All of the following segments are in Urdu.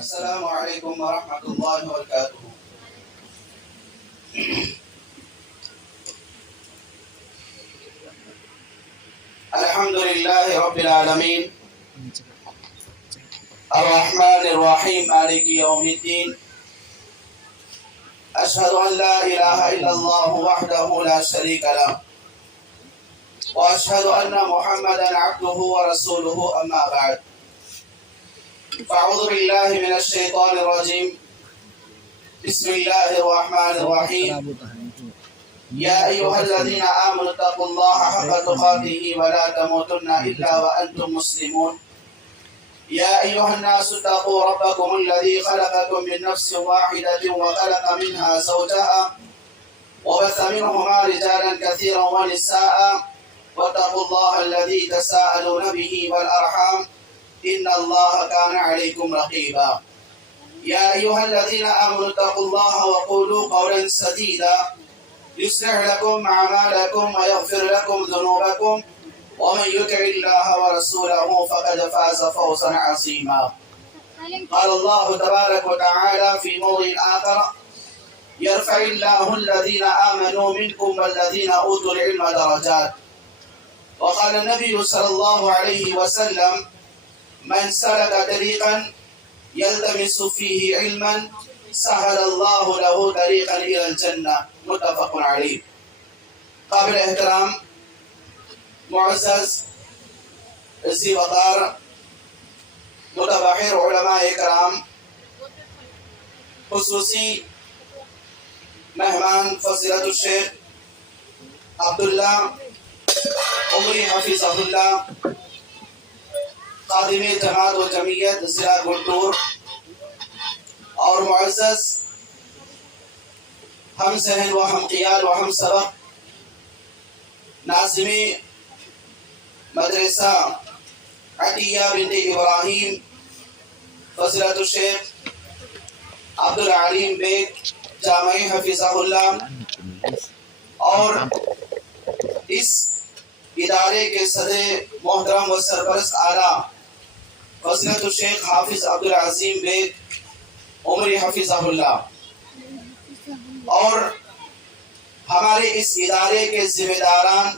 السلام علیکم ورحمۃ اللہ وبرکاتہ۔ الحمد للہ رب العالمین الرحمن الرحیم مالک یوم الدین، اشہد ان لا الہ الا اللہ وحدہ لا شریک لہ واشہد ان محمدا عبدہ ورسولہ، اما بعد فاعوذ باللہ من الشیطان الرجیم، بسم اللہ الرحمن الرحیم، یا ایہا الذین آمنوا اتقوا اللہ حق تقاته ولا تموتن الا وانتم مسلمون، یا ایہا الناس اتقوا ربکم الذی خلقکم من نفس واحدۃ وخلق منها زوجها وبث منهما رجالا كثيرا ونساء واتقوا الله الذي تساءلون به والأرحام إن الله كان عليكم رقيبا، يا أيها الذين آمنوا اتقوا الله وقولوا قولا سديدا يصلح لكم أعمالكم ويغفر لكم ذنوبكم ومن يطع الله ورسوله فقد فاز فوزا عظيما. قال الله تبارك وتعالى في موضع آخر: يرفع الله الذين آمنوا منكم والذين أوتوا العلم درجات. وقال النبي صلى الله عليه وسلم: من سلك طريقا يلتمس فيه علما سهل الله له طريقا إلى الجنة. متفق عليه. قابل احترام معزز عزی وقار متبحر علماء کرام، خصوصی مہمان فضیلت الشیخ عبداللہ عمری حفظہ اللہ، خادم جماعت و جمعیت ضلع گنٹور، اور معزز ہم ذہن و ہم قیال و ہم سبق ناظمی مدرسہ عطیہ بنت ابراہیم فضیلت الشیخ عبدالعلیم بیگ جامعی حفظہ اللہ، اور اس ادارے کے صدر محترم و سرپرست اعلیٰ فضیلت الشیخ حافظ عبدالعظیم بیگ عمری حفظہ اللہ، اور ہمارے اس ادارے کے ذمہ داران،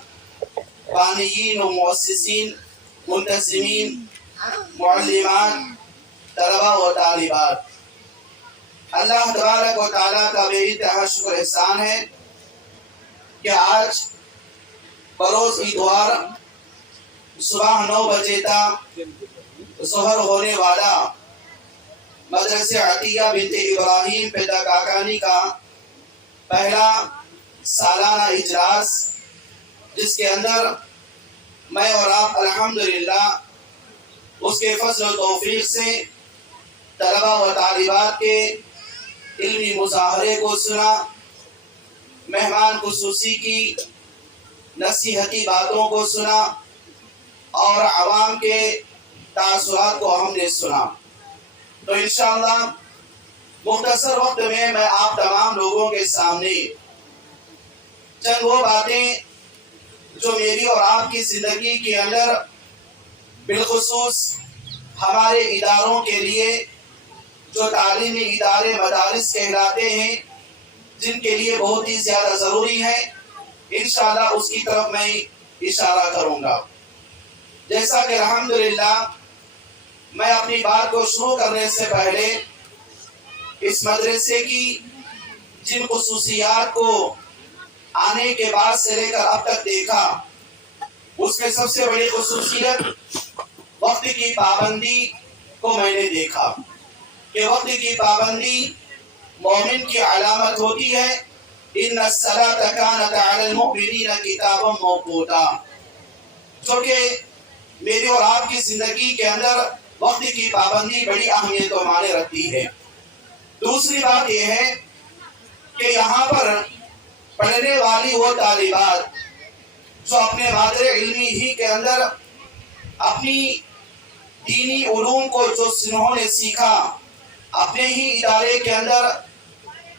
بانیین و مؤسسین، منتظمین، معلمان، طلباء و طالبات، اللہ تبارک و تعالیٰ کا بے انتہا شکر احسان ہے کہ آج بروز اتوار صبح 9 بجے تا ظہر ہونے والا مدرسہ عطیہ بنت ابراہیم پیدا کاکانی کا پہلا سالانہ اجلاس، جس کے اندر میں اور آپ الحمدللہ اس کے فضل و توفیق سے طلباء و طالبات کے علمی مظاہرے کو سنا، مہمان خصوصی کی نصیحتی باتوں کو سنا، اور عوام کے تاثرات کو ہم نے سنا. تو انشاءاللہ مختصر وقت میں آپ تمام لوگوں کے سامنے چند وہ باتیں جو میری اور آپ کی زندگی کے اندر بالخصوص ہمارے اداروں کے لیے جو تعلیمی ادارے مدارس کہلاتے ہیں، جن کے لیے بہت ہی زیادہ ضروری ہے، انشاءاللہ اس کی طرف میں اشارہ کروں گا. جیسا کہ الحمدللہ میں اپنی بات کو شروع کرنے سے پہلے اس مدرسے کی جن خصوصیات کو آنے کے بعد سے لے کر اب تک دیکھا، اس میں سب سے بڑی خصوصیت وقت کی پابندی کو میں نے دیکھا کہ وقت کی پابندی مومن کی علامت ہوتی ہے. ان الصلاۃ کانت علی المؤمنین کتابا موقوتا. جو کہ میری اور آپ کی زندگی کے اندر وقت کی پابندی بڑی اہمیت و معنی رکھتی ہے. دوسری بات یہ ہے کہ یہاں پر پڑھنے والی وہ طالبات جو اپنے مادر علمی ہی کے اندر اپنی دینی علوم کو جو انہوں نے سیکھا، اپنے ہی ادارے کے اندر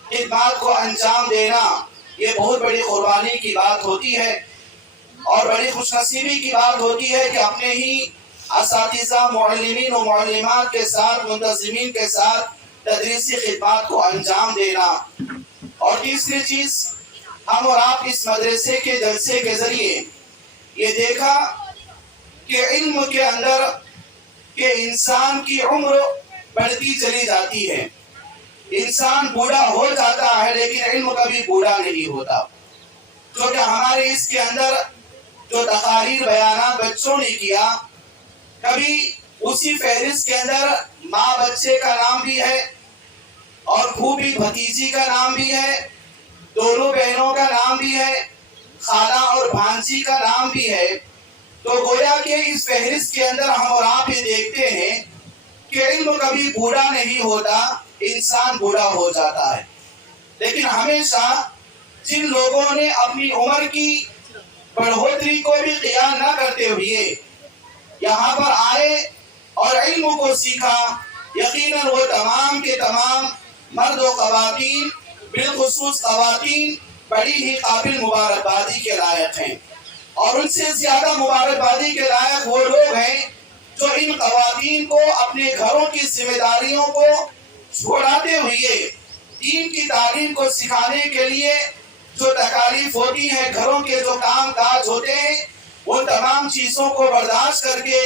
خدمات کو انجام دینا، یہ بہت بڑی قربانی کی بات ہوتی ہے، اور بڑی خوش نصیبی کی بات ہوتی ہے کہ اپنے ہی اساتذہ معلمین و معلمات کے ساتھ منتظمین کے ساتھ تدریسی خدمات کو انجام دینا. اور تیسری چیز ہم اور آپ اس مدرسے کے جلسے کے ذریعے یہ دیکھا کہ علم کے اندر کہ انسان کی عمر بڑھتی چلی جاتی ہے. انسان بوڑھا ہو جاتا ہے لیکن علم کبھی بوڑھا نہیں ہوتا. جو کہ ہمارے اس کے اندر جو تقاریر بیانات بچوں نے کیا، کبھی اسی فہرست کے اندر ماں بچے کا نام بھی ہے اور پھوپھی بھتیجی کا نام بھی ہے، دونوں بہنوں کا نام بھی ہے، خالہ اور بھانجی کا نام بھی ہے. تو گویا کہ اس فہرست کے اندر ہم اور آپ یہ دیکھتے ہیں کہ علم کبھی بوڑھا نہیں ہوتا، انسان بوڑھا ہو جاتا ہے. لیکن ہمیشہ جن لوگوں نے اپنی عمر کی بڑھوتری کو بھی خیال نہ کرتے ہوئے یہاں پر آئے اور علم کو سیکھا، یقیناً وہ تمام کے تمام مرد و خواتین، بالخصوص خواتین، بڑی ہی قابل مبارکبادی کے لائق ہیں. اور ان سے زیادہ مبارکبادی کے لائق وہ لوگ ہیں جو ان خواتین کو اپنے گھروں کی ذمہ داریوں کو چھوڑاتے ہوئے دین کی تعلیم کو سکھانے کے لیے جو تکالیف ہوتی ہیں، گھروں کے جو کام کاج ہوتے ہیں، ان تمام چیزوں کو برداشت کر کے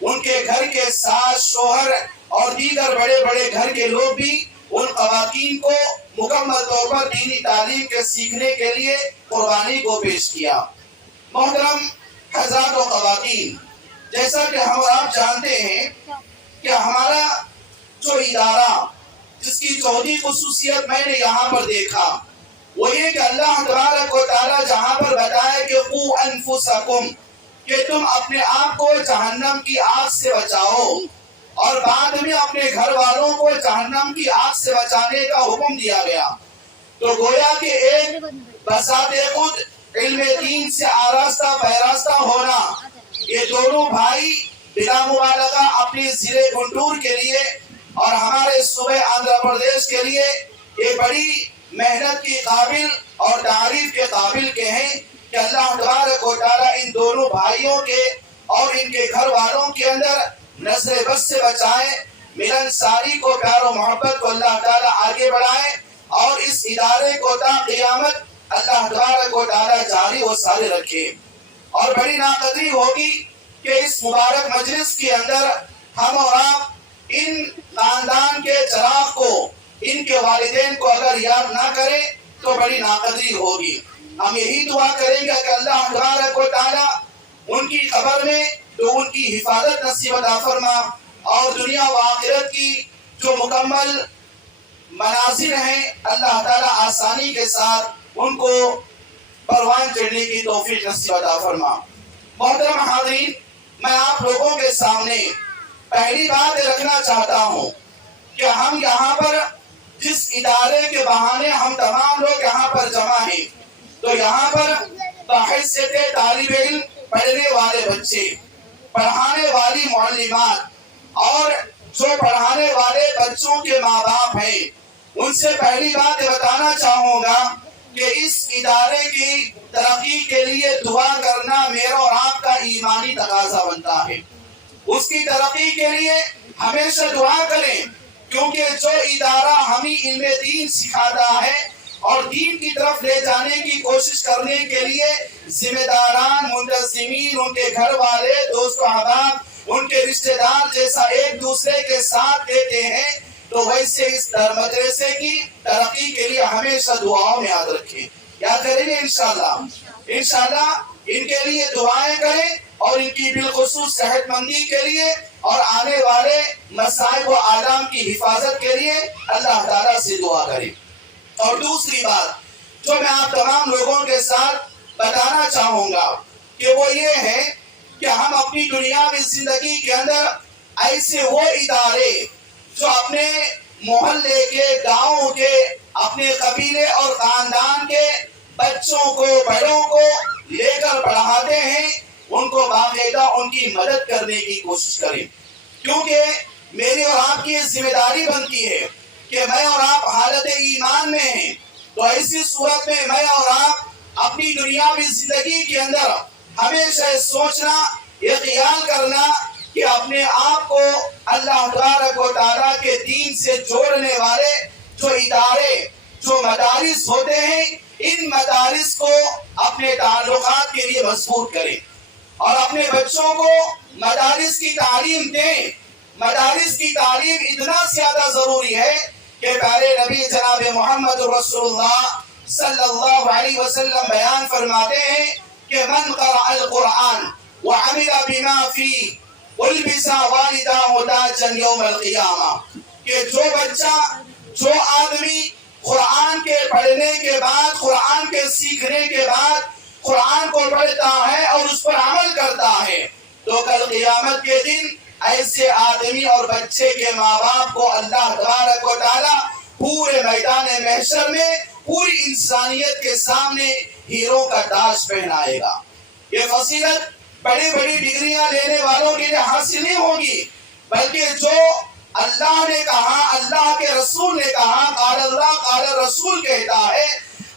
ان کے گھر کے ساس، شوہر اور دیگر بڑے بڑے گھر کے لوگ بھی ان خواتین کو مکمل طور پر دینی تعلیم کے سیکھنے کے لیے قربانی کو پیش کیا. محترم حضرات و خواتین، جیسا کہ ہم آپ جانتے ہیں کہ ہمارا جو ادارہ جس کی چوتھی خصوصیت میں نے یہاں پر دیکھا وہ یہ کہ اللہ تبارک و تعالیٰ جہاں پر بتائے کہ قو انفسکم، کہ تم اپنے آپ کو جہنم کی آگ سے بچاؤ، اور بعد میں اپنے گھر والوں کو جہنم کی آگ سے بچانے کا حکم دیا گیا. تو گویا کہ ایک بذات خود علم دین سے آراستہ پیراستہ ہونا، یہ دونوں بھائی بلا مبالغہ اپنی زیر گنٹور کے لیے اور ہمارے صوبے آندھرا پردیش کے لیے یہ بڑی محنت کی قابل اور تعریف کے قابل کے ہیں کہ اللہ تبارک و تعالیٰ ان دونوں بھائیوں کے اور ان کے گھر والوں کے اندر نظر بد سے بچائے، ملن ساری کو، پیار و محبت کو اللہ تعالیٰ آگے بڑھائے، اور اس ادارے کو تا قیامت اللہ تبارک و تعالیٰ جاری و سارے رکھے. اور بڑی ناقدری ہوگی کہ اس مبارک مجلس کے اندر ہم اور آپ ان خاندان کے چراغ کو، ان کے والدین کو اگر یاد نہ کریں تو بڑی ناقدری ہوگی. ہم یہی دعا کریں گے کہ اللہ تبارک و تعالیٰ ان کی قبر میں تو ان کی حفاظت نصیب عطا فرما، اور دنیا و آخرت کی جو مکمل منازل ہیں اللہ تعالیٰ آسانی کے ساتھ ان کو پروان چڑھنے کی توفیق نصیب عطا فرما. محترم حاضرین، میں آپ لوگوں کے سامنے پہلی بات رکھنا چاہتا ہوں کہ ہم یہاں پر جس ادارے کے بہانے ہم تمام لوگ یہاں پر جمع ہیں، تو یہاں پر بحیثیت طالب علم، پڑھنے والے بچے، پڑھانے والی معلمات اور جو پڑھانے والے بچوں کے ماں باپ ہیں، ان سے پہلی بات بتانا چاہوں گا کہ اس ادارے کی ترقی کے لیے دعا کرنا میرا اور آپ کا ایمانی تقاضا بنتا ہے. اس کی ترقی کے لیے ہمیشہ دعا کریں، کیونکہ جو ادارہ ہمیں علم دین سکھاتا ہے اور دین کی طرف لے جانے کی کوشش کرنے کے لیے ذمہ داران، منتظمین، ان کے گھر والے، دوست و احباب، ان کے رشتہ دار جیسا ایک دوسرے کے ساتھ دیتے ہیں، تو ویسے اس مدرسے کی ترقی کے لیے ہمیشہ دعاؤں میں یاد رکھیں. یاد کریں گے انشاءاللہ. انشاءاللہ ان کے لیے دعائیں کریں اور ان کی بالخصوص صحت مندی کے لیے اور آنے والے مصائب و آلام کی حفاظت کے لیے اللہ تعالیٰ سے دعا کریں. اور دوسری بات جو میں آپ تمام لوگوں کے ساتھ بتانا چاہوں گا کہ وہ یہ ہے کہ ہم اپنی دنیاوی زندگی کے اندر ایسے وہ ادارے جو اپنے محلے کے، گاؤں کے، اپنے قبیلے اور خاندان کے بچوں کو، بڑوں کو لے کر پڑھاتے ہیں، ان کو باقاعدہ ان کی مدد کرنے کی کوشش کریں. کیونکہ میری اور آپ کی ذمہ داری بنتی ہے کہ میں اور آپ حالت ایمان میں ہیں، تو ایسی صورت میں میں اور آپ اپنی دنیاوی زندگی کے اندر ہمیشہ سوچنا، یہ خیال کرنا کہ اپنے آپ کو اللہ تبارک و تعالیٰ کے دین سے جوڑنے والے جو ادارے جو مدارس ہوتے ہیں ان مدارس کو اپنے تعلقات کے لیے مضبوط کریں اور اپنے بچوں کو مدارس کی تعلیم دیں. مدارس کی تعلیم اتنا زیادہ ضروری ہے کہ پیارے نبی جناب محمد رسول اللہ صلی اللہ علیہ وسلم بیان فرماتے ہیں کہ من قرأ القرآن وعمل بما فيه البس والداه تاجا یوم القیامہ، کہ جو بچہ جو آدمی قرآن کے پڑھنے کے بعد قرآن کے سیکھنے کے بعد قرآن کو پڑھتا ہے اور اس پر عمل کرتا ہے تو کل قیامت کے دن ایسے آدمی اور بچے کے ماں باپ کو اللہ تبارک و تعالیٰ پورے میدان محشر میں پوری انسانیت کے سامنے ہیروں کا تاج پہنائے گا. یہ فضیلت بڑی بڑی ڈگریاں لینے والوں کے لیے حاصل نہیں ہوگی، بلکہ جو اللہ نے کہا، اللہ کے رسول نے کہا، قال اللہ قال رسول کہتا ہے،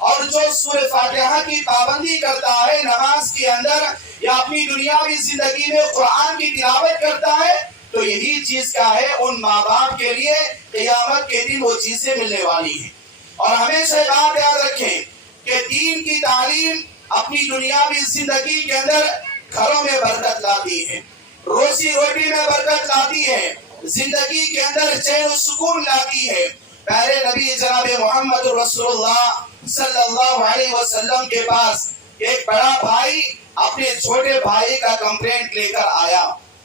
اور جو سورہ فاتحہ کی پابندی کرتا ہے نماز کے اندر یا اپنی دنیاوی زندگی میں قرآن کی تلاوت کرتا ہے، تو یہی چیز کیا ہے ان ماں باپ کے لیے قیامت کے دن وہ چیزیں ملنے والی ہیں. اور ہمیشہ بات یاد رکھیں کہ دین کی تعلیم اپنی دنیاوی زندگی کے اندر گھروں میں برکت لاتی ہے، روزی روٹی میں برکت لاتی ہے، زندگی کے اندر چین و سکون لاتی ہے. پیارے نبی جناب محمد رسول اللہ صلی اللہ علیہ وسلم کے پاس ایک بڑا بھائی اپنے چھوٹے بھائی کا کمپلینٹ لے کر آیا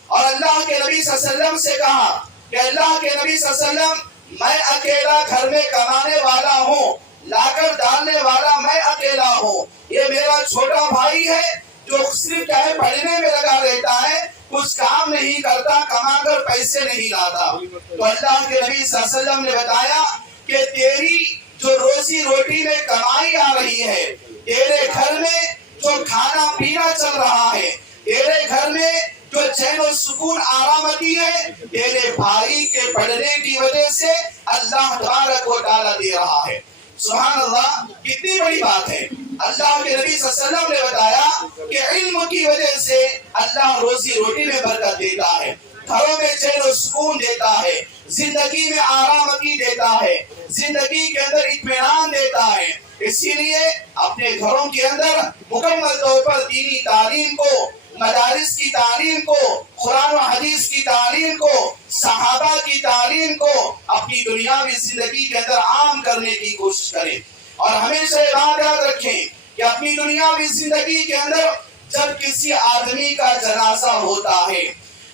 اور اللہ کے نبی صلی اللہ علیہ وسلم سے کہا کہ اللہ کے نبی صلی اللہ علیہ وسلم میں اکیلا گھر میں کمانے والا ہوں، لا کر ڈالنے والا میں اکیلا ہوں، یہ میرا چھوٹا بھائی ہے جو صرف کیا ہے پڑھنے میں لگا رہتا ہے، کچھ کام نہیں کرتا، کما کر پیسے نہیں لاتا. تو اللہ کے نبی صلی اللہ علیہ وسلم نے بتایا کہ تیری جو روزی روٹی میں کمائی آ رہی ہے، تیرے گھر میں جو کھانا پینا چل رہا ہے، تیرے گھر میں جو چین و سکون آرامتی ہے، تیرے بھائی کے پڑھنے کی وجہ سے اللہ تبارک و تعالیٰ دے رہا ہے. سبحان اللہ، کتنی بڑی بات ہے. اللہ کے نبی صلی اللہ علیہ وسلم نے بتایا کہ علم کی وجہ سے اللہ روزی روٹی میں برکت دیتا ہے، گھروں میں چین و سکون دیتا ہے، زندگی میں آرامتی دیتا ہے، زندگی کے اندر اطمینان دیتا ہے. اسی لیے اپنے گھروں کے اندر مکمل طور پر دینی تعلیم کو، مدارس کی تعلیم کو، قرآن و حدیث کی تعلیم کو، صحابہ کی تعلیم کو اپنی دنیاوی زندگی کے اندر عام کرنے کی کوشش کریں. اور ہمیشہ یہ بات یاد رکھیں کہ اپنی دنیاوی زندگی کے اندر جب کسی آدمی کا جنازہ ہوتا ہے،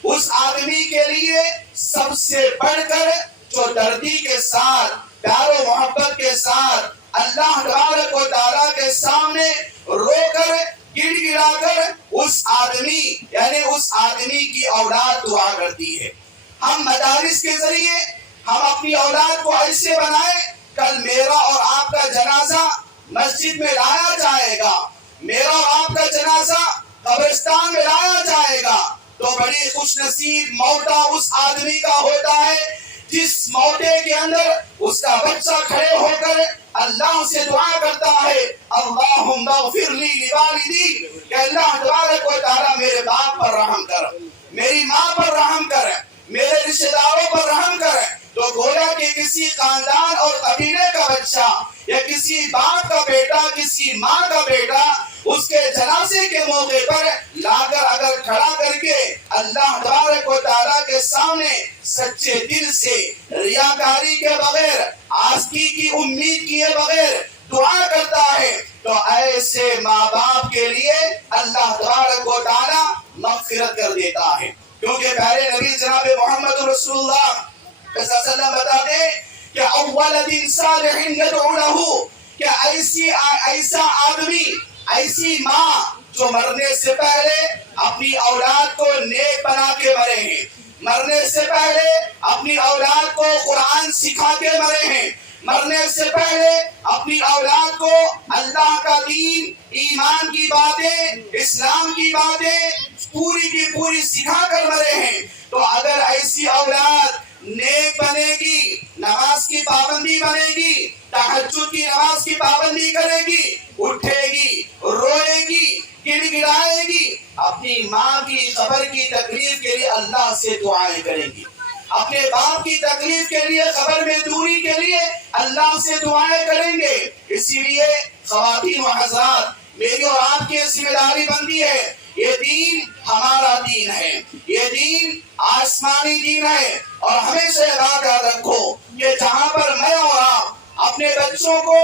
اس آدمی کے لیے سب سے بڑھ کر جو دردی کے ساتھ، پیار و محبت کے ساتھ اللہ تبارک و تعالیٰ کے سامنے رو کر گڑ گڑا کر اس آدمی یعنی اس آدمی کی اولاد دعا کرتی ہے. ہم مدارس کے ذریعے ہم اپنی اولاد کو ایسے بنائیں، کل میرا اور آپ کا جنازہ مسجد میں لایا جائے گا، میرا اور آپ کا جنازہ قبرستان میں لایا جائے گا، تو بڑی خوش نصیب موتا اس آدمی کا ہوتا ہے جس موتے کے اندر اس کا بچہ کھڑے ہو کر اللہ سے دعا کرتا ہے، اللہم اغفر لی لوالدی، کہ اللہ تبارک و تعالیٰ میرے باپ پر رحم کر، میری ماں پر رحم کر، میرے رشتہ داروں پر رحم کر. تو گویا کہ کسی خاندان اور قبیلے کا بچہ یا کسی باپ کا بیٹا، کسی ماں کا بیٹا اس کے جنازے کے موقع پر لا کر اگر کھڑا کر کے اللہ تبارک و تعالیٰ کے سامنے سچے دل سے، ریاکاری کے بغیر، آسکی کی امید کیے بغیر دعا کرتا ہے، تو ایسے ماں باپ کے لیے اللہ تبارک و تعالیٰ مغفرت کر دیتا ہے. کیونکہ پیارے نبی جناب محمد رسول اللہ صلی اللہ علیہ وسلم بتاتے ہیں کہ اولد صالح یدعو لہ، کہ ایسا آدمی، ایسی ماں جو مرنے سے پہلے اپنی اولاد کو نیک بنا کے مرے ہیں، مرنے سے پہلے اپنی اولاد کو قرآن سکھا کے مرے ہیں، مرنے سے پہلے اپنی اولاد کو اللہ کا دین، ایمان کی باتیں، اسلام کی باتیں پوری کی پوری سکھا کر مرے ہیں. تو اگر ایسی اولاد نیک بنے گی، نماز کی پابندی بنے گی، تہجد کی نماز کی پابندی کرے گی، اٹھے گی، روئے گی، گڑ گڑائے گی، اپنی اپنی ماں کی قبر کی تکلیف کے لیے اللہ سے دعائیں کریں گی، اپنے باپ کی تکلیف کے لیے قبر میں دوری کے لیے اللہ سے دعائیں کریں گے۔ اسی لیے خواتین و حضرات، میری اور آپ کی ذمہ داری بنتی ہے، یہ دین ہمارا دین ہے، یہ دین آسمانی دین ہے، اور ہمیشہ یہ بات یاد رکھو کہ جہاں پر میں اور آپ اپنے بچوں کو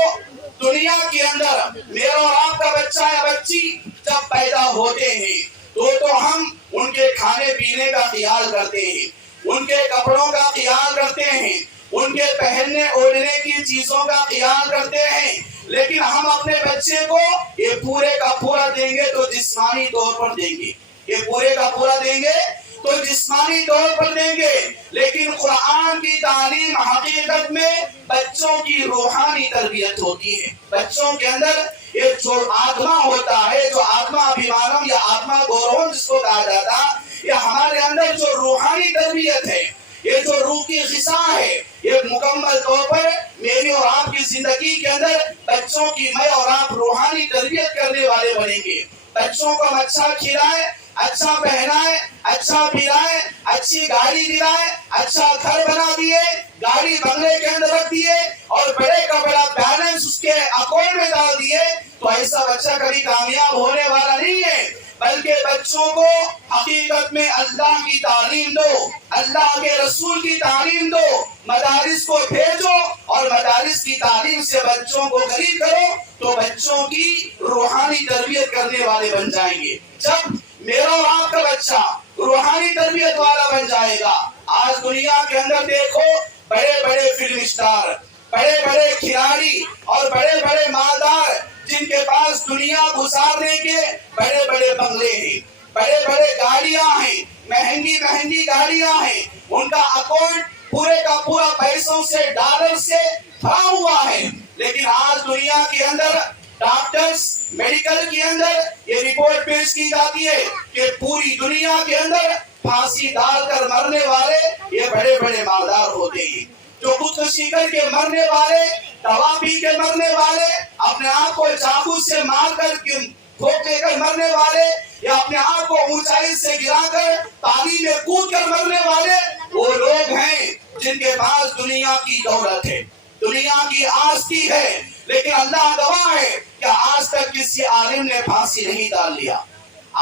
دنیا کے اندر، میرا اور آپ کا بچہ یا بچی جب پیدا ہوتے ہیں تو ہم ان کے کھانے پینے کا خیال کرتے ہیں، ان کے کپڑوں کا خیال کرتے ہیں، ان کے پہننے اوڑھنے کی چیزوں کا خیال کرتے ہیں، لیکن ہم اپنے بچے کو یہ پورے کا پورا دیں گے تو جسمانی طور پر دیں گے، یہ پورے کا پورا دیں گے تو جسمانی طور پر دیں گے، لیکن قرآن کی تعلیم حقیقت میں بچوں کی روحانی تربیت ہوتی ہے۔ بچوں کے اندر یہ جو آتما ہوتا ہے، جو آتما ابھیمانم یا آتما گورون جس کو کہا جاتا، یہ ہمارے اندر جو روحانی تربیت ہے، یہ جو روح کی غذا ہے، یہ مکمل طور پر میری اور آپ کی زندگی کے اندر بچوں کی میں اور آپ روحانی تربیت کرنے والے بنیں گے۔ بچوں کو ہم اچھا کھلائیں، اچھا پہنائے، اچھا پلائے، اچھی گاڑی دلائے، اچھا گھر بنا دیے، گاڑی بنگلے کے اندر رکھ دیے، اور بڑے کا بڑا بیلنس اس کے اکاؤنٹ میں ڈال دیے، تو ایسا بچہ کبھی کامیاب ہونے والا نہیں ہے۔ بلکہ بچوں کو حقیقت میں اللہ کی تعلیم دو، اللہ کے رسول کی تعلیم دو، مدارس کو بھیجو، اور مدارس کی تعلیم سے بچوں کو قریب کرو تو بچوں کی روحانی تربیت کرنے والے بن جائیں گے۔ جب میرا اور آپ کا بچہ روحانی تربیت والا بن جائے گا، آج دنیا کے اندر دیکھو بڑے بڑے فلم اسٹار، بڑے بڑے کھلاڑی اور بڑے بڑے مالدار جن کے پاس دنیا گزارنے کے بڑے بڑے بنگلے ہیں، بڑے بڑے گاڑیاں ہیں، مہنگی مہنگی گاڑیاں ہیں، ان کا اکاؤنٹ پورے کا پورا پیسوں سے، ڈالر سے بھرا ہوا ہے، لیکن آج دنیا کے اندر ڈاکٹرز میڈیکل کے اندر یہ رپورٹ پیش کی جاتی ہے کہ پوری دنیا کے اندر پھانسی ڈال کر مرنے والے یہ بڑے بڑے مالدار ہوتے ہیں، جو خودکشی کر کے مرنے والے، دوا پی کے مرنے والے، اپنے آپ کو چاقو سے مار کر پھونک دے کر مرنے والے، یا اپنے آپ کو اونچائی سے گرا کر پانی میں کود کر مرنے والے، وہ لوگ ہیں جن کے پاس دنیا کی دولت ہے، دنیا کی آستی ہے، لیکن اللہ گواہ ہے کہ آج تک کسی عالم نے پھانسی نہیں ڈال لیا،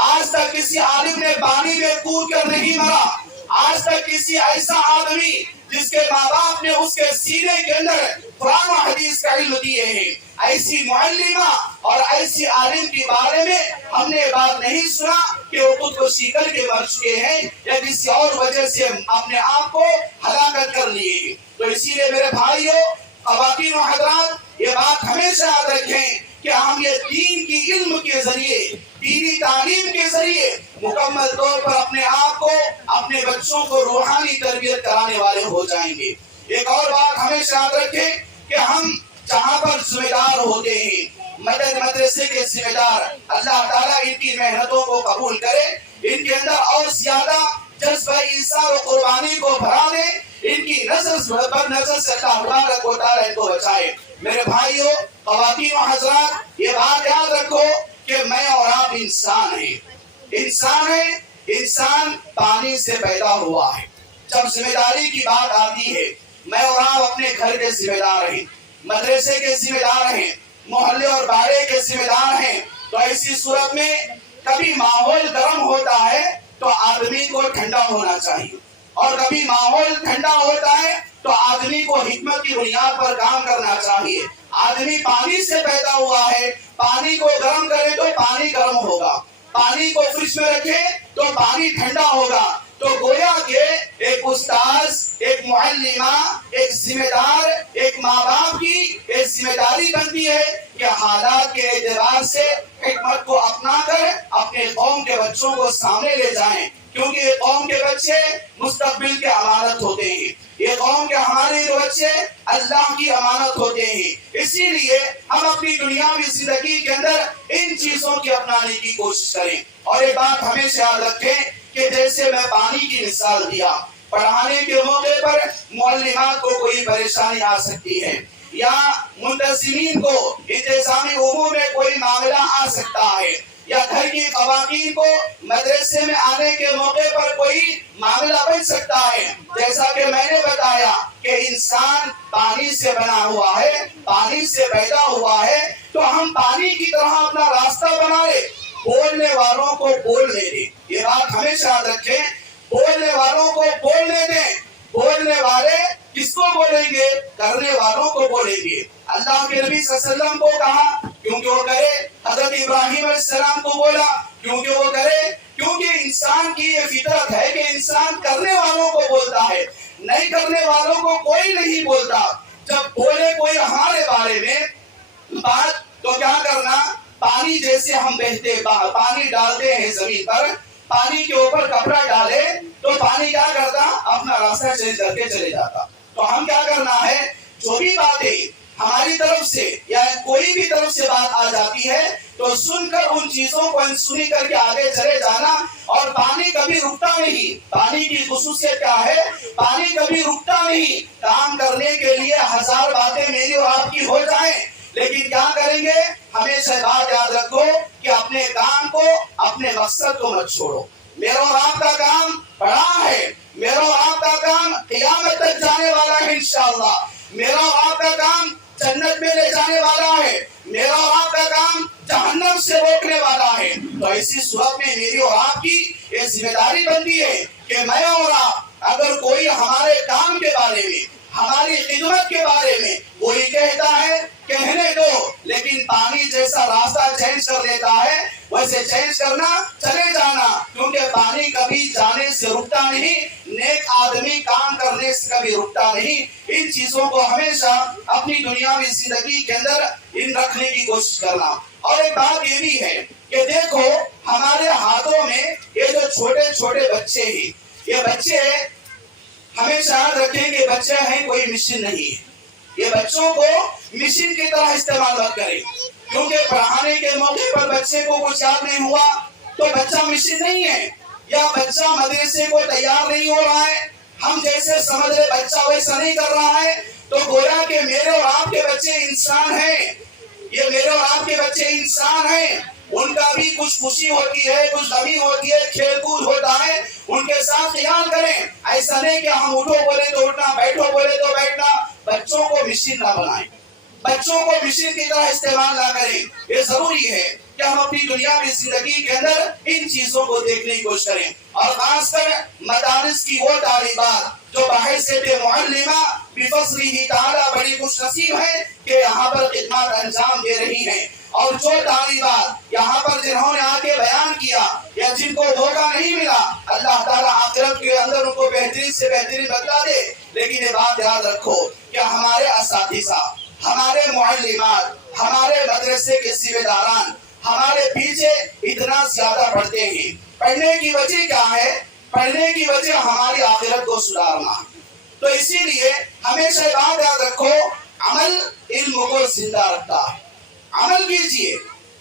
آج تک کسی عالم نے پانی میں کود کر نہیں مرا، آج تک کسی ایسا آدمی جس کے ماں باپ نے اس کے سینے کے اندر قرآن و حدیث کا علم دیے ہیں، ایسی معلمہ اور ایسی عالم کے بارے میں ہم نے بات نہیں سنا کہ وہ خودکشی کر کے مر چکے ہیں یا کسی اور وجہ سے اپنے آپ کو ہلاکت کر لیے ہیں۔ تو اسی لیے میرے بھائیوں، خواتین و حضرات، یہ بات ہمیشہ یاد رکھیں کہ ہم یہ دین کی علم کے ذریعے، دینی تعلیم کے ذریعے مکمل طور پر اپنے آپ کو، اپنے بچوں کو روحانی تربیت کرانے والے ہو جائیں گے۔ ایک اور بات ہمیشہ یاد رکھیں کہ ہم جہاں پر ذمہ دار ہوتے ہیں، مدرسے کے ذمہ دار، اللہ تعالیٰ ان کی محنتوں کو قبول کرے، ان کے اندر اور زیادہ جذبہ ایثار و قربانی کو بھرا دے، ان کی نظر سے اللہ تبارک و تعالیٰ ان کو بچائے۔ میرے بھائیوں، خواتین و حضرات، یہ بات یاد رکھو کہ میں اور آپ انسان ہیں، انسان ہیں، انسان پانی سے پیدا ہوا ہے۔ جب ذمہ داری کی بات آتی ہے، میں اور آپ اپنے گھر کے ذمہ دار ہیں، مدرسے کے ذمہ دار ہیں، محلے اور باڑے کے ذمہ دار ہیں، تو ایسی صورت میں کبھی ماحول گرم ہوتا ہے تو آدمی کو ٹھنڈا ہونا چاہیے، اور کبھی ماحول ٹھنڈا ہوتا ہے تو آدمی کو حکمت کی بنیاد پر کام کرنا چاہیے۔ آدمی پانی سے پیدا ہوا ہے، پانی کو گرم کرے تو پانی گرم ہوگا، پانی کو فریج میں رکھے تو پانی ٹھنڈا ہوگا۔ تو گویا کہ ایک استاذ، ایک معلمہ، ایک ذمہ دار، ایک ماں باپ کی ایک ذمہ داری بنتی ہے کہ حالات کے اعتبار سے حکمت کو اپنا کر اپنے قوم کے بچوں کو سامنے لے جائیں، کیونکہ یہ قوم کے بچے مستقبل کے امانت ہوتے ہیں، یہ قوم کے ہمارے بچے اللہ کی امانت ہوتے ہیں۔ اسی لیے ہم اپنی دنیاوی زندگی کے اندر ان چیزوں کی اپنانے کی کوشش کریں، اور یہ بات ہمیشہ یاد رکھیں کہ جیسے میں پانی کی مثال دیا، پڑھانے کے موقع پر معلمات کو کوئی پریشانی آ سکتی ہے، یا منتظمین کو انتظامی امور میں کوئی معاملہ آ سکتا ہے، یا گھر کہ خواتین کو مدرسے میں آنے کے موقع پر کوئی معاملہ بن سکتا ہے. جیسا کہ میں نے بتایا کہ انسان پانی سے بنا ہوا ہے, پانی سے پیدا ہوا ہے, تو ہم پانی کی طرح اپنا راستہ بنائے. بولنے والوں کو بولنے دیں, یہ بات ہمیشہ یاد رکھیں. بولنے والوں کو بولنے دیں. بولنے والے کس کو بولیں گے؟ کرنے والوں کو بولیں گے. اللہ کے نبی صلی اللہ علیہ وسلم کو کہا کیونکہ وہ کرے. حضرت ابراہیم علیہ السلام کو بولا کیونکہ وہ کرے. کیونکہ انسان کی یہ فطرت ہے کہ انسان کرنے والوں کو بولتا ہے, نہیں کرنے والوں کو کوئی نہیں بولتا. جب بولے کوئی ہمارے بارے میں بات تو کیا کرنا؟ پانی جیسے ہم بہتے, پانی ڈالتے ہیں زمین پر, پانی کے اوپر کپڑا ڈالے تو پانی کیا کرتا؟ اپنا راستہ چینج کر کے چلے جاتا. تو ہم کیا کرنا ہے؟ جو بھی باتیں ہماری طرف سے یا کوئی بھی طرف سے بات آ جاتی ہے تو سن کر ان چیزوں کو انسنی کر کے آگے چلے جانا. اور پانی کبھی رکتا نہیں. پانی کی خصوصیت کیا ہے؟ پانی کبھی رکتا نہیں. کام کرنے کے لیے ہزار باتیں میری اور آپ کی ہو جائیں, لیکن کیا کریں گے؟ ہمیشہ بات یاد رکھو کہ اپنے کام کو, اپنے مقصد کو مت چھوڑو. میرا اور آپ کا کام بڑا ہے. میرا اور آپ کا کام قیامت تک جانے والا ہے انشاءاللہ. میرا اور آپ کا کام جنت میں لے جانے والا ہے. میرا اور آپ کا کام جہنم سے روکنے والا ہے. تو ایسی صورت میں میری اور آپ کی یہ ذمہ داری بنتی ہے کہ میں اور آپ, اگر کوئی ہمارے کام کے بارے میں, ہماری خدمت کے بارے میں کوئی کہتا ہے, کہنے دو, لیکن پانی جیسا راستہ چینج کر لیتا ہے ویسے چینج کرنا, چلے جانا. کیونکہ پانی کبھی جانے سے رکتا نہیں, نیک آدمی کام کرنے سے کبھی رکتا نہیں. ان چیزوں کو ہمیشہ اپنی دنیاوی زندگی کے اندر ان رکھنے کی کوشش کرنا. اور ایک بات یہ بھی ہے کہ دیکھو ہمارے ہاتھوں میں یہ جو چھوٹے چھوٹے بچے ہیں, یہ بچے ہمیشہ یاد رکھیں کہ بچے ہیں, کوئی مشین نہیں ہے. یہ بچوں کو مشین کی طرح استعمال مت کریں, کیونکہ پڑھانے کے موقع پر بچے کو کچھ یاد نہیں ہوا تو بچہ مشین نہیں ہے, یا بچہ مدرسے کو تیار نہیں ہو رہا ہے, ہم جیسے سمجھ رہے بچہ ویسا نہیں کر رہا ہے, تو گویا کہ میرے اور آپ کے بچے انسان ہیں. یہ میرے اور آپ کے بچے انسان ہیں, ان کا بھی کچھ خوشی ہوتی ہے, کچھ غمی ہوتی ہے, کھیل کود ہوتا ہے, ان کے ساتھ خیال کریں. ایسا نہیں کہ ہم اٹھو بولے تو اٹھنا, بیٹھو بولے تو بیٹھنا. بچوں کو مشین نہ بنائیں, بچوں کو مشین کی طرح استعمال نہ کریں. یہ ضروری ہے کہ ہم اپنی دنیاوی زندگی کے اندر ان چیزوں کو دیکھنے کی کوشش کریں. اور خاص کر مدارس کی وہ تعلیمات جو بحیثیت معلمہ بفضلہ تعالی بڑی خوش نصیب ہے کہ یہاں پر خدمات انجام دے رہی ہیں. اور جو تعلیمات یہاں پر جنہوں نے آ کے بیان کیا یا جن کو موقع نہیں ملا, اللہ تعالیٰ آخرت کے اندر ان کو بہترین سے بہترین بدلا دے. لیکن یہ بات یاد رکھو کہ ہمارے اساتذہ, ہمارے معلمات, ہمارے مدرسے کے ذمہ داران ہمارے پیچھے اتنا زیادہ پڑھتے ہیں. پڑھنے کی وجہ کیا ہے؟ پڑھنے کی وجہ ہماری آخرت کو سدھارنا. تو اسی لیے ہمیشہ بات یاد رکھو, عمل علم کو زندہ رکھتا ہے. عمل کیجئے,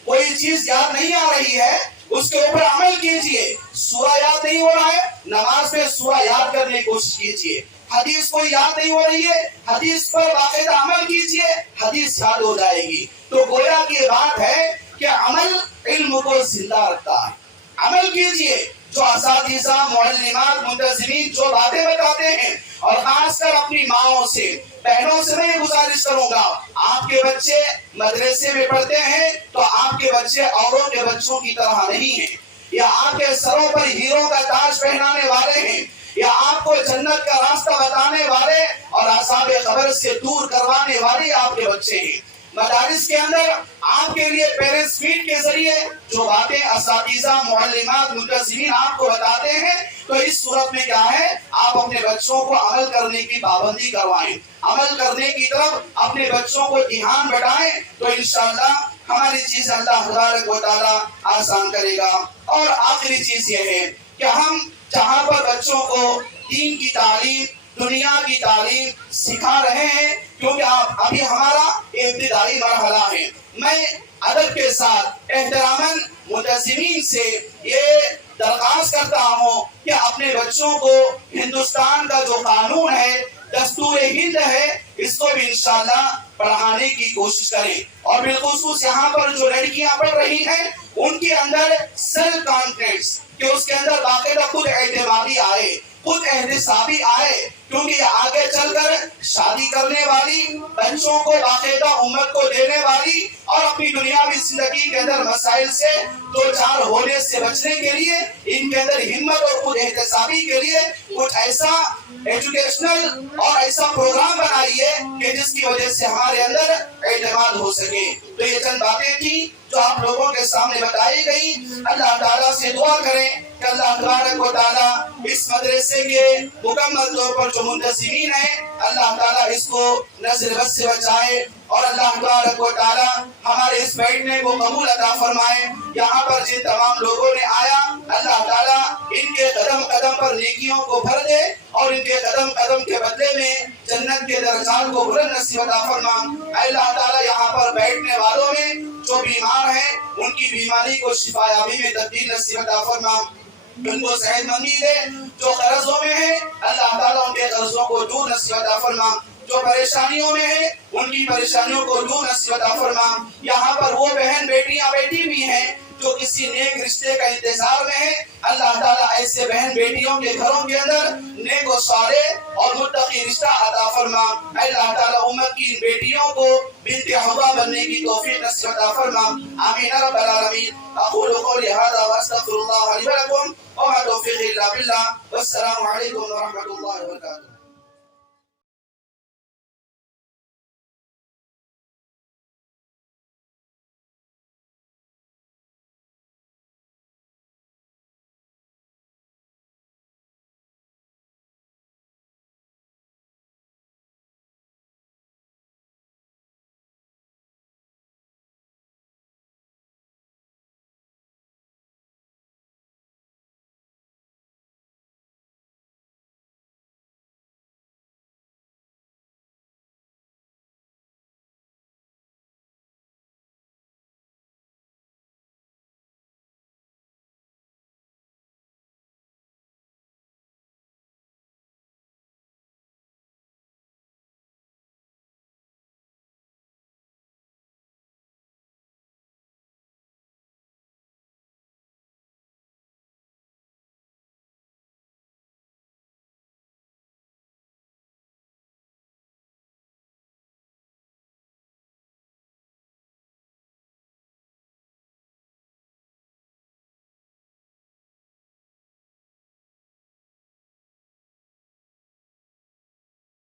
کوئی چیز یاد نہیں آ رہی ہے اس کے اوپر عمل کیجئے. سورہ یاد نہیں ہو رہا ہے, نماز میں سورہ یاد کرنے کی کوشش کیجئے. حدیث کو یاد نہیں ہو رہی ہے, حدیث پر باقاعدہ عمل کیجئے, حدیث یاد ہو جائے گی. تو گویا کی بات ہے کہ عمل علم کو زندہ رکھتا ہے. عمل کیجئے. جو اساتذہ, معلمات, منتظمین جو باتیں بتاتے ہیں, اور خاص کر اپنی ماؤں سے, بہنوں سے میں یہ گزارش کروں گا, آپ کے بچے مدرسے میں پڑھتے ہیں تو آپ کے بچے اوروں کے بچوں کی طرح نہیں ہیں, یا آپ کے سروں پر ہیروں کا تاج پہنانے والے ہیں, یا آپ کو جنت کا راستہ بتانے والے اور عذاب قبر سے دور کروانے والے آپ کے بچے ہیں. مدارس کے اندر آپ کے لیے پیرنٹس میٹ کے ذریعے جو باتیں اساتذہ, معلمات, منتظمین آپ کو بتاتے ہیں, تو اس صورت میں کیا ہے, آپ اپنے بچوں کو عمل کرنے کی پابندی کروائیں, عمل کرنے کی طرف اپنے بچوں کو دھیان بٹائیں, تو انشاءاللہ ہماری چیز اللہ تبارک و تعالی آسان کرے گا. اور آخری چیز یہ ہے کہ ہم جہاں پر بچوں کو دین کی تعلیم, دنیا کی تعلیم سکھا رہے ہیں, کیونکہ ابھی ہمارا ابتدائی مرحلہ ہے, میں ادب کے ساتھ احتراماً منتظمین سے یہ درخواست کرتا ہوں کہ اپنے بچوں کو ہندوستان کا جو قانون ہے, دستور ہند ہے, اس کو بھی انشاءاللہ پڑھانے کی کوشش کریں. اور بالخصوص یہاں پر جو لڑکیاں پڑھ رہی ہیں ان کے اندر سیلف کانفیڈنس، کہ اس کے اندر باقاعدہ خود اعتمادی آئے، خود احتسابی آئے، کیونکہ یہ آگے چل کر شادی کرنے والی، بچوں کو باقاعدہ امت کو دینے والی، اور اپنی دنیاوی زندگی کے اندر مسائل سے دو چار ہونے سے بچنے کے لیے ان کے اندر ہمت اور خود احتسابی کے لیے کچھ ایسا ایجوکیشنل اور ایسا پروگرام بنائیے کہ جس کی وجہ سے ہمارے اندر اعتماد ہو سکے. تو یہ چند باتیں تھیں جو آپ لوگوں کے سامنے بتائی گئی. اللہ تعالیٰ سے دعا کریں کہ اللہ تبارک و تعالیٰ اس مدرسے کے مکمل طور پر جو منتظمین ہیں اللہ تعالیٰ اس کو نظر بد سے بچائے، اور اللہ تبارک و تعالیٰ ہمارے اس بیٹھنے کو قبول عطا فرمائے. یہاں پر جن تمام لوگوں نے آیا اللہ تعالیٰ ان کے قدم قدم پر نیکیوں کو بھر دے، اور ان کے قدم قدم کے بدلے میں جنت کے درجات کو بلند نصیب عطا فرما. اے اللہ تعالیٰ یہاں پر بیٹھنے والوں میں جو بیمار ہیں ان کی بیماری کو شفا یابی میں تبدیل نصیب عطا فرما، ان کو صحت مندی دے. جو قرضوں میں ہیں اللہ تعالیٰ ان کے قرضوں کو دور نصیب عطا فرما، جو پریشانیوں میں ہیں ان کی پریشانیوں کو دور نصیب عطا فرما. یہاں پر وہ بہن بیٹیاں بیٹھی بھی ہیں جو کسی نیک رشتے کا انتظار میں ہیں اللہ تعالیٰ ایسے بہن بیٹیوں کے گھروں کے اندر نیک و صالح اور متقی رشتہ عطا فرما. اے اللہ تعالیٰ امت کی بیٹیوں کو بنت حوا بننے کی توفیق نصیب عطا فرما. آمین رب العالمین. اقول قولی هذا واستغفر الله لي ولكم وما توفيقي الا بالله والسلام عليكم ورحمة الله وبركاته.